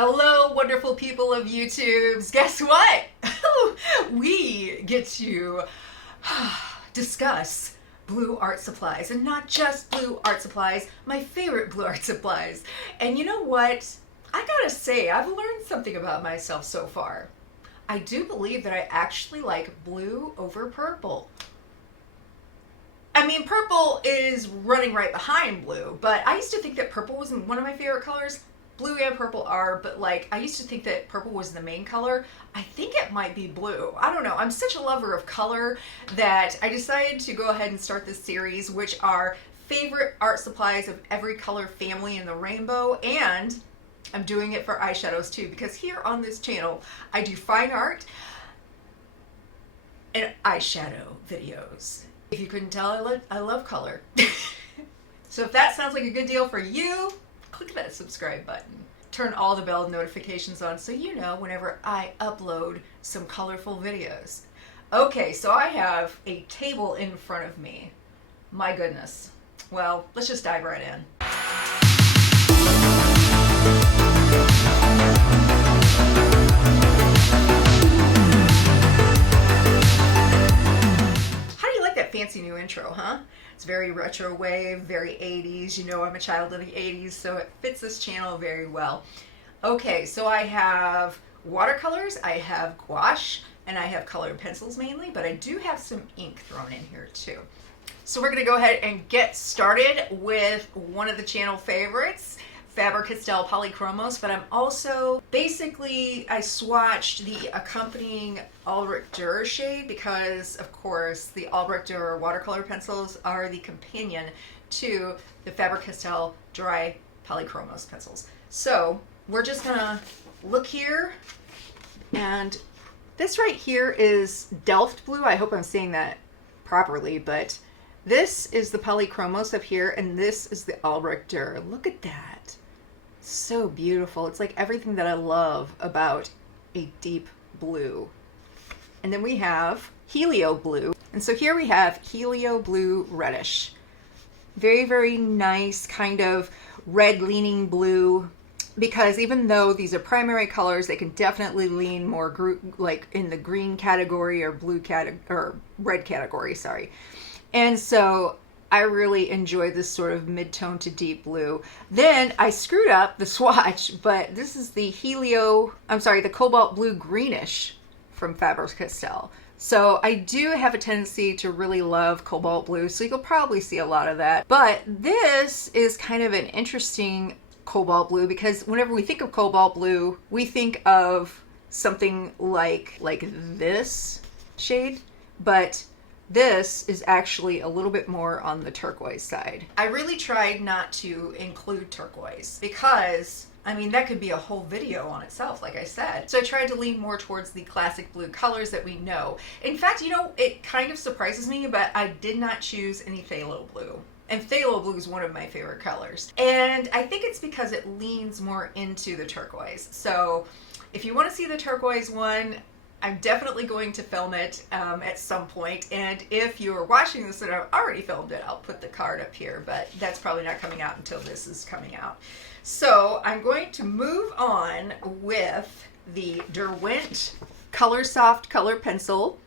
Hello, wonderful people of YouTubes. Guess what? We get to discuss blue art supplies, and not just blue art supplies, my favorite blue art supplies. And you know what? I gotta say, I've learned something about myself so far. I do believe that I actually like blue over purple. I mean, purple is running right behind blue, but I used to think that purple wasn't one of my favorite colors. Blue and purple are, but like, I used to think that purple was the main color. I think it might be blue. I don't know. I'm such a lover of color that I decided to go ahead and start this series, which are favorite art supplies of every color family in the rainbow. And I'm doing it for eyeshadows too, because here on this channel, I do fine art and eyeshadow videos. If you couldn't tell, I love color. So if that sounds like a good deal for you, click that subscribe button. Turn all the bell notifications on so you know whenever I upload some colorful videos. Okay, so I have a table in front of me. My goodness. Well, let's just dive right in. Fancy new intro, huh? It's very retro wave, very 80s. You know, I'm a child of the 80s, so it fits this channel very well. Okay, so I have watercolors, I have gouache, and I have colored pencils mainly, but I do have some ink thrown in here too. So we're going to go ahead and get started with one of the channel favorites, Faber-Castell Polychromos, but I'm also, basically, I swatched the accompanying Albrecht Durer shade because, of course, the Albrecht Durer watercolor pencils are the companion to the Faber-Castell dry Polychromos pencils. So we're just gonna look here, and this right here is Delft Blue. I hope I'm saying that properly, but this is the Polychromos up here, and this is the Albrecht Durer. Look at that. So beautiful. It's like everything that I love about a deep blue. And then we have Helio Blue. And so here we have Helio Blue Reddish. Very, very nice kind of red leaning blue, because even though these are primary colors, they can definitely lean more like in the green category or blue category or red category, sorry. And so I really enjoy this sort of mid-tone to deep blue. Then I screwed up the swatch, but this is the the Cobalt Blue Greenish from Faber-Castell. So I do have a tendency to really love Cobalt Blue, so you'll probably see a lot of that. But this is kind of an interesting Cobalt Blue, because whenever we think of Cobalt Blue, we think of something like this shade, but this is actually a little bit more on the turquoise side. I really tried not to include turquoise because, I mean, that could be a whole video on itself, like I said. So I tried to lean more towards the classic blue colors that we know. In fact, you know, it kind of surprises me, but I did not choose any phthalo blue. And phthalo blue is one of my favorite colors. And I think it's because it leans more into the turquoise. So if you want to see the turquoise one, I'm definitely going to film it at some point, and if you're watching this and I've already filmed it, I'll put the card up here, but that's probably not coming out until this is coming out. So I'm going to move on with the Derwent Color Soft Color Pencil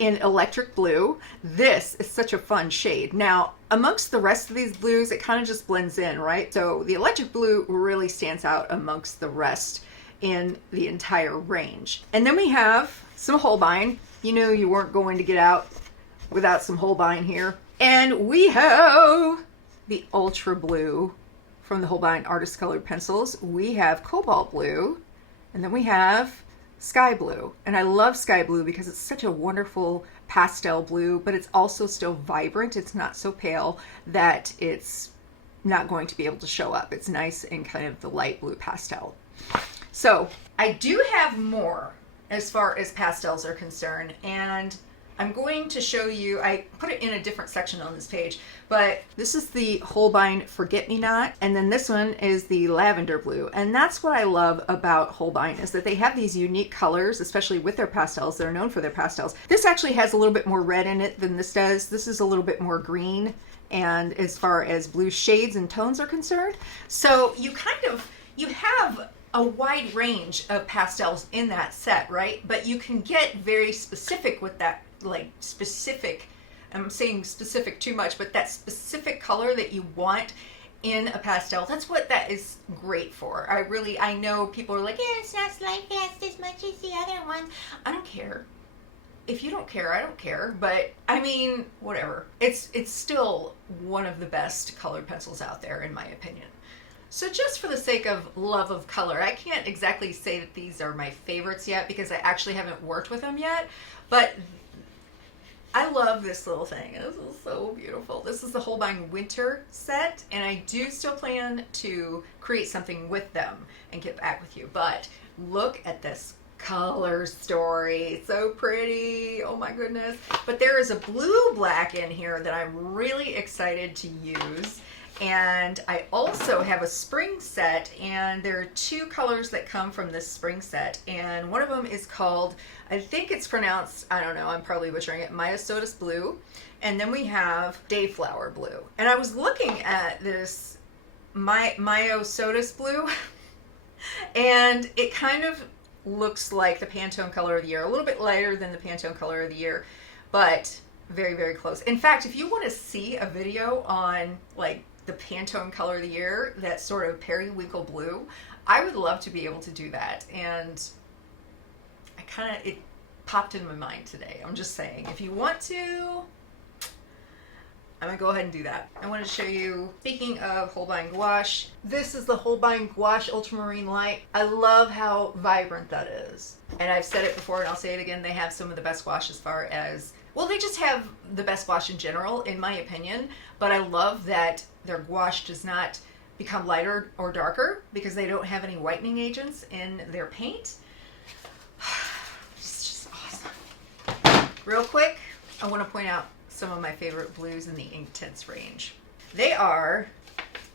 in Electric Blue. This is such a fun shade. Now, amongst the rest of these blues, it kind of just blends in, right? So the Electric Blue really stands out amongst the rest in the entire range. And then we have some Holbein. You knew you weren't going to get out without some Holbein here. And we have the Ultra Blue from the Holbein Artist Colored Pencils. We have Cobalt Blue, and then we have Sky Blue. And I love Sky Blue because it's such a wonderful pastel blue, but it's also still vibrant. It's not so pale that it's not going to be able to show up. It's nice in kind of the light blue pastel. So I do have more as far as pastels are concerned, and I'm going to show you, I put it in a different section on this page, but this is the Holbein Forget-Me-Not, and then this one is the Lavender Blue. And that's what I love about Holbein, is that they have these unique colors, especially with their pastels. They're known for their pastels. This actually has a little bit more red in it than this does. This is a little bit more green, and as far as blue shades and tones are concerned. So you have a wide range of pastels in that set, right? But you can get very specific with that, like specific, I'm saying specific too much, but that specific color that you want in a pastel, that's what that is great for. I know people are like, yeah, it's not slide fast as much as the other ones. I don't care. If you don't care, I don't care. But I mean, whatever. It's still one of the best colored pencils out there, in my opinion. So just for the sake of love of color, I can't exactly say that these are my favorites yet because I actually haven't worked with them yet, but I love this little thing. This is so beautiful. This is the Holbein Winter set, and I do still plan to create something with them and get back with you, but look at this color story. So pretty. Oh my goodness. But there is a blue black in here that I'm really excited to use. And I also have a spring set, and there are two colors that come from this spring set, and one of them is called, I think it's pronounced, I don't know, I'm probably butchering it, Myosotis Blue, and then we have Dayflower Blue. And I was looking at this Myosotis Blue, and it kind of looks like the Pantone Color of the Year, a little bit lighter than the Pantone Color of the Year, but very, very close. In fact, if you want to see a video on like the Pantone Color of the Year, that sort of periwinkle blue, I would love to be able to do that. And it popped in my mind today. I'm just saying, if you want to, I'm gonna go ahead and do that. I want to show you, speaking of Holbein Gouache, this is the Holbein Gouache Ultramarine Light. I love how vibrant that is. And I've said it before and I'll say it again, they have some of the best gouache as far as, well, they just have the best gouache in general, in my opinion, but I love that their gouache does not become lighter or darker because they don't have any whitening agents in their paint. It's just awesome. Real quick, I want to point out some of my favorite blues in the ink tints range. They are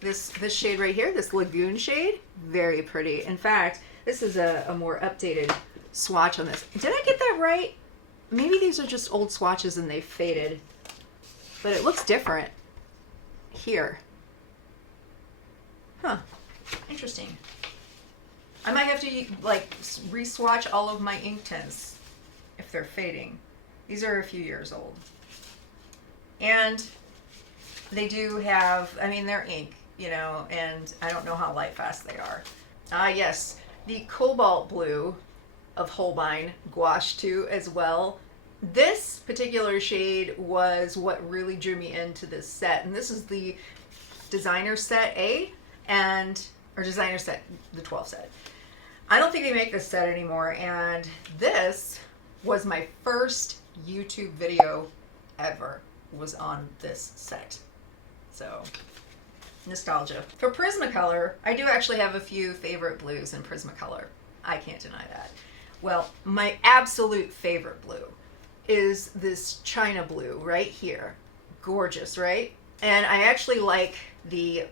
this shade right here, this Lagoon shade, very pretty. In fact, this is a more updated swatch on this. Did I get that right? Maybe these are just old swatches and they've faded, but it looks different here. Huh, interesting. I might have to like re-swatch all of my ink tints if they're fading. These are a few years old. And they do have, I mean, they're ink, you know, and I don't know how light fast they are. Ah, yes, the Cobalt Blue of Holbein Gouache too as well. This particular shade was what really drew me into this set, and this is the designer set A, or designer set, the 12 set. I don't think they make this set anymore, and this was my first YouTube video ever was on this set. So, nostalgia. For Prismacolor, I do actually have a few favorite blues in Prismacolor. I can't deny that. Well, my absolute favorite blue is this China blue right here. Gorgeous, right? And I actually like I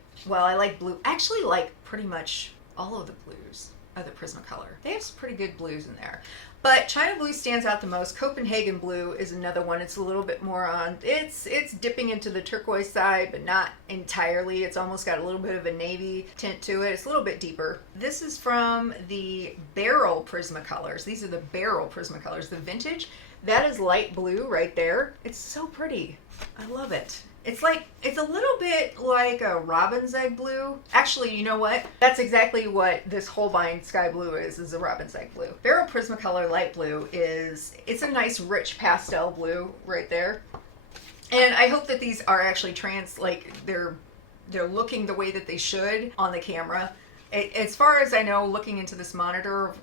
like blue. I actually like pretty much all of the blues of the Prismacolor. They have some pretty good blues in there. But China blue stands out the most. Copenhagen blue is another one. It's a little bit more on, it's dipping into the turquoise side, but not entirely. It's almost got a little bit of a navy tint to it. It's a little bit deeper. This is from the Barrel Prismacolors. These are the Barrel Prismacolors, the vintage. That is light blue right there. It's so pretty. I love it. It's a little bit like a robin's egg blue. Actually, you know what? That's exactly what this Holbein Sky Blue is a robin's egg blue. Barrel Prismacolor Light Blue it's a nice rich pastel blue right there. And I hope that these are actually they're looking the way that they should on the camera. As far as I know, looking into this monitor,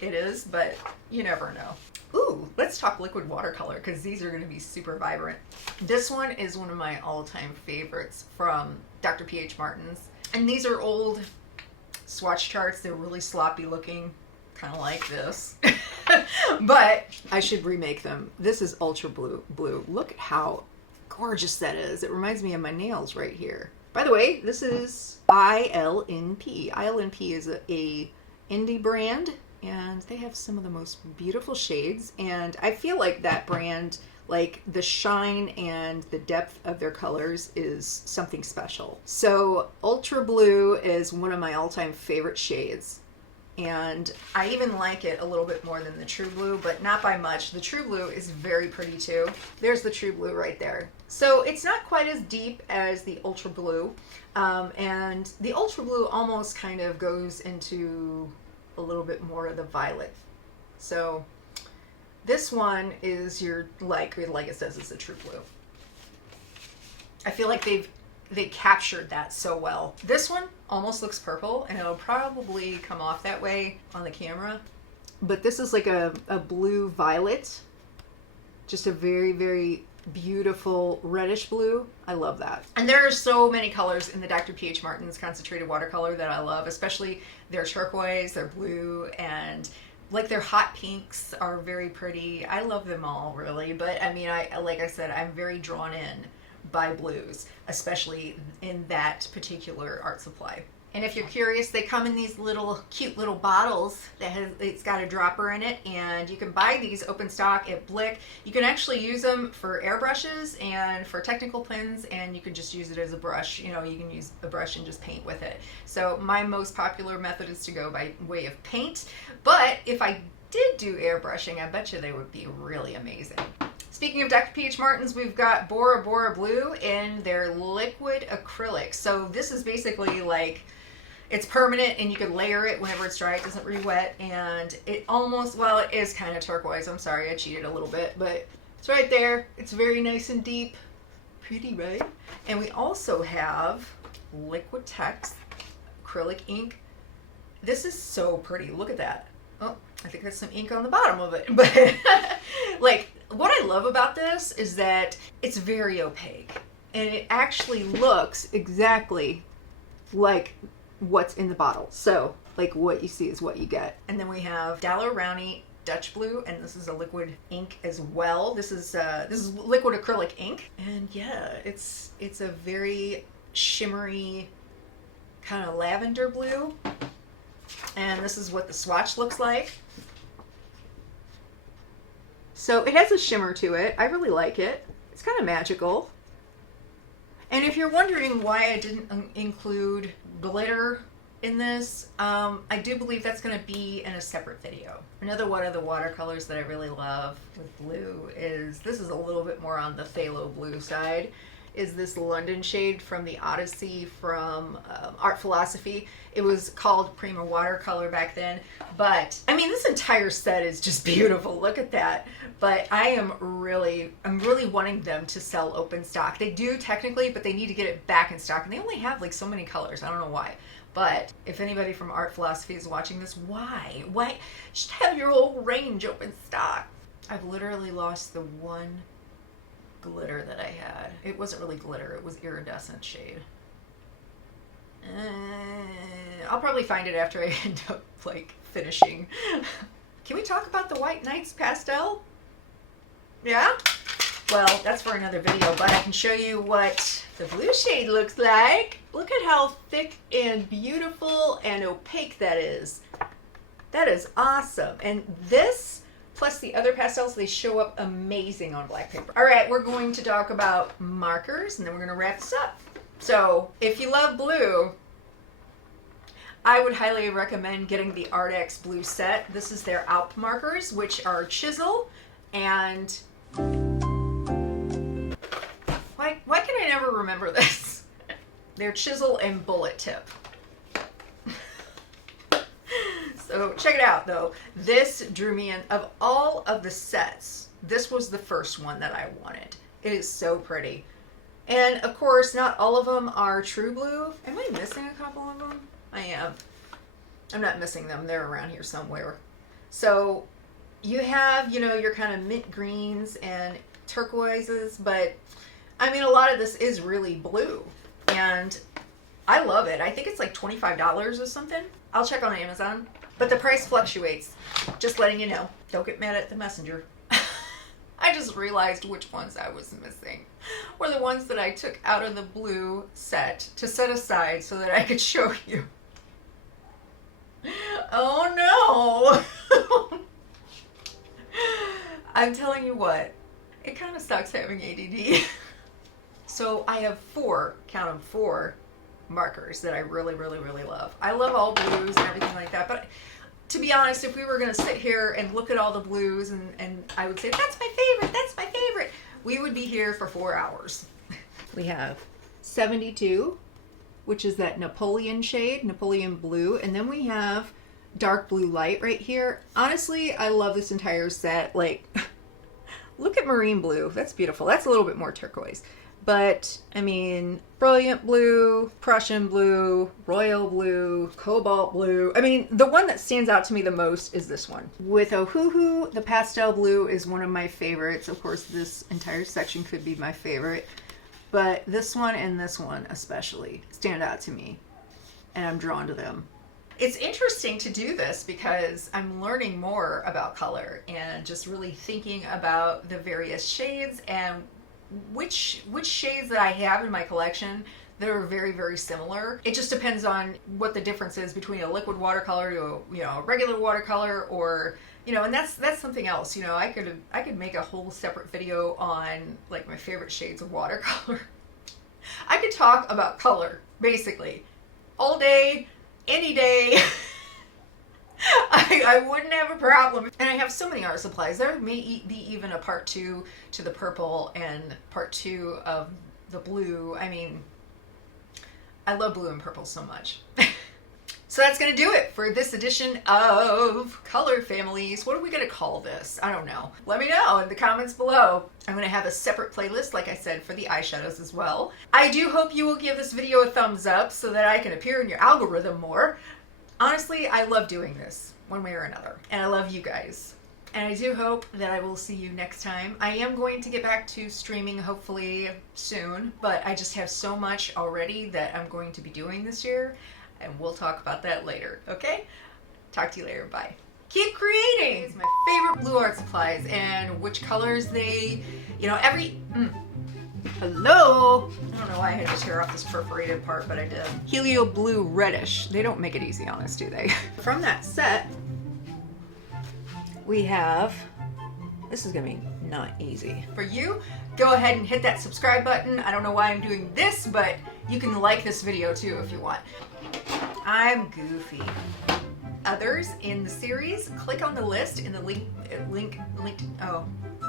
it is, but you never know. Ooh, let's talk liquid watercolor because these are going to be super vibrant. This one is one of my all-time favorites from Dr. P.H. Martin's. And these are old swatch charts. They're really sloppy looking, kind of like this. But I should remake them. This is Ultra Blue. Look at how gorgeous that is. It reminds me of my nails right here. By the way, this is ILNP. ILNP is a indie brand, and they have some of the most beautiful shades, and I feel like that brand, like the shine and the depth of their colors is something special. So Ultra Blue is one of my all-time favorite shades. And I even like it a little bit more than the True Blue, but not by much. The True Blue is very pretty too. There's the True Blue right there. So it's not quite as deep as the Ultra Blue. And the Ultra Blue almost kind of goes into a little bit more of the violet. So this one is your, like it says, it's a True Blue. I feel like they captured that so well. This one almost looks purple, and it'll probably come off that way on the camera. But this is like a blue violet. Just a very, very beautiful reddish blue. I love that. And there are so many colors in the Dr. P.H. Martin's concentrated watercolor that I love, especially their turquoise, their blue, and like their hot pinks are very pretty. I love them all, really. But I mean, like I said, I'm very drawn in by blues, especially in that particular art supply. And if you're curious, they come in these little cute little bottles it's got a dropper in it, and you can buy these open stock at Blick. You can actually use them for airbrushes and for technical pens, and you can just use it as a brush. You know, you can use a brush and just paint with it. So my most popular method is to go by way of paint, but if I did do airbrushing, I bet you they would be really amazing. Speaking of Dr. P.H. Martin's, we've got Bora Bora Blue in their liquid acrylic. So this is basically like, it's permanent and you can layer it whenever it's dry. It doesn't re-wet, and it almost, well, it is kind of turquoise. I'm sorry, I cheated a little bit, but it's right there. It's very nice and deep. Pretty, right? And we also have Liquitex Acrylic Ink. This is so pretty. Look at that. Oh, I think there's some ink on the bottom of it. But like, what I love about this is that it's very opaque, and it actually looks exactly like what's in the bottle. So like what you see is what you get. And then we have Rowney Dutch Blue, and this is a liquid ink as well. This is liquid acrylic ink, and yeah, it's a very shimmery kind of lavender blue. And this is what the swatch looks like. So it has a shimmer to it. I really like it. It's kind of magical. And if you're wondering why I didn't include glitter in this, I do believe that's going to be in a separate video. Another one of the watercolors that I really love with blue is, this is a little bit more on the phthalo blue side, is this London shade from the Odyssey from Art Philosophy. It was called Prima Watercolor back then, but I mean, this entire set is just beautiful. Look at that. But I'm really wanting them to sell open stock. They do technically, but they need to get it back in stock, and they only have like so many colors. I don't know why. But if anybody from Art Philosophy is watching this, why? Why? You should have your whole range open stock. I've literally lost the one glitter that I had. It wasn't really glitter, it was iridescent shade. I'll probably find it after I end up like finishing. Can we talk about the White Nights pastel? Yeah? Well, that's for another video, but I can show you what the blue shade looks like. Look at how thick and beautiful and opaque that is. That is awesome. And this, plus the other pastels, they show up amazing on black paper. All right, we're going to talk about markers, and then we're going to wrap this up. So if you love blue, I would highly recommend getting the Arrtx blue set. This is their Alp markers, which are chisel and... Why can I never remember this? They're chisel and bullet tip. So check it out though. This drew me in. Of all of the sets, this was the first one that I wanted. It is so pretty. And of course, not all of them are true blue. Am I missing a couple of them? I am. I'm not missing them. They're around here somewhere. So you have, you know, your kind of mint greens and turquoises, but I mean, a lot of this is really blue, and I love it. I think it's like $25 or something. I'll check on Amazon, but the price fluctuates. Just letting you know. Don't get mad at the messenger. I just realized which ones I was missing were the ones that I took out of the blue set to set aside so that I could show you. Oh no! I'm telling you what, it kind of sucks having ADD. So I have count them, 4 markers that I really, really, really love. I love all blues and everything like that, but to be honest, if we were going to sit here and look at all the blues and I would say, that's my favorite, that's my favorite, we would be here for 4 hours. We have 72, which is that Napoleon shade, Napoleon blue. And then we have dark blue light right here. Honestly, I love this entire set. Like, look at marine blue. That's beautiful. That's a little bit more turquoise. But, I mean, brilliant blue, Prussian blue, royal blue, cobalt blue. I mean, the one that stands out to me the most is this one. With Ohuhu, the pastel blue is one of my favorites. Of course, this entire section could be my favorite. But this one and this one especially stand out to me. And I'm drawn to them. It's interesting to do this because I'm learning more about color and just really thinking about the various shades and which shades that I have in my collection that are very, very similar. It just depends on what the difference is between a liquid watercolor to a regular watercolor, or and that's something else. I could make a whole separate video on like my favorite shades of watercolor. I could talk about color basically all day, any day. I wouldn't have a problem. And I have so many art supplies. There may be even a part 2 to the purple and part 2 of the blue. I mean, I love blue and purple so much. So that's going to do it for this edition of Color Families. What are we going to call this? I don't know. Let me know in the comments below. I'm going to have a separate playlist, like I said, for the eyeshadows as well. I do hope you will give this video a thumbs up so that I can appear in your algorithm more. Honestly, I love doing this one way or another, and I love you guys. And I do hope that I will see you next time. I am going to get back to streaming hopefully soon, but I just have so much already that I'm going to be doing this year, and we'll talk about that later, okay? Talk to you later, bye. Keep creating! It's my favorite blue art supplies, and which colors they, Hello! I don't know why I had to tear off this perforated part, but I did. Helio Blue reddish. They don't make it easy on us, do they? From that set, we have, this is gonna be not easy. For you, go ahead and hit that subscribe button. I don't know why I'm doing this, but you can like this video too if you want. I'm goofy. Others in the series, click on the list in the link, oh.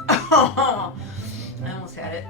I almost had it.